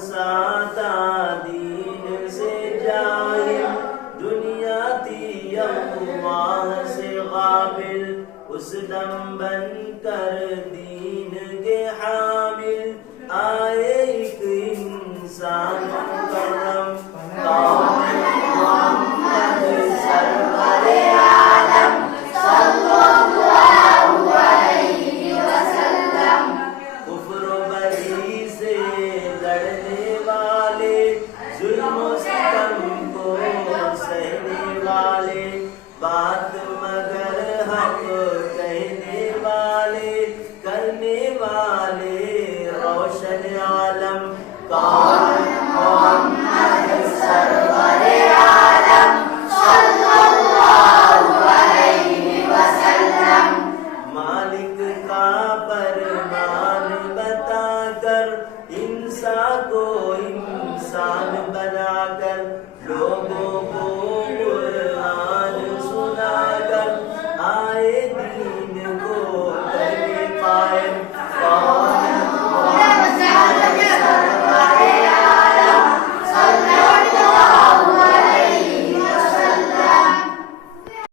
ساتا دین سے جاہل، دنیا تھی اللہ سے غافل، اس دم بن کر دین کے حامل آئے ایک انسان مکرم، قوم محمد سرور عالم صلی اللہ علیہ وسلم، کفر و بدی سے لڑنے والے، ظلم و ستم کو سہنے والے، بات مگر حق کہنے والے، کرنے والے روشن عالم، قوم محمد سرور عالم صلی اللہ علیہ وسلم، مالک کا فرمان بتا کر، انسان کو انسان بنا کر، لوگوں کو قرآن سنا کر، آئے دین کو کرنے پائے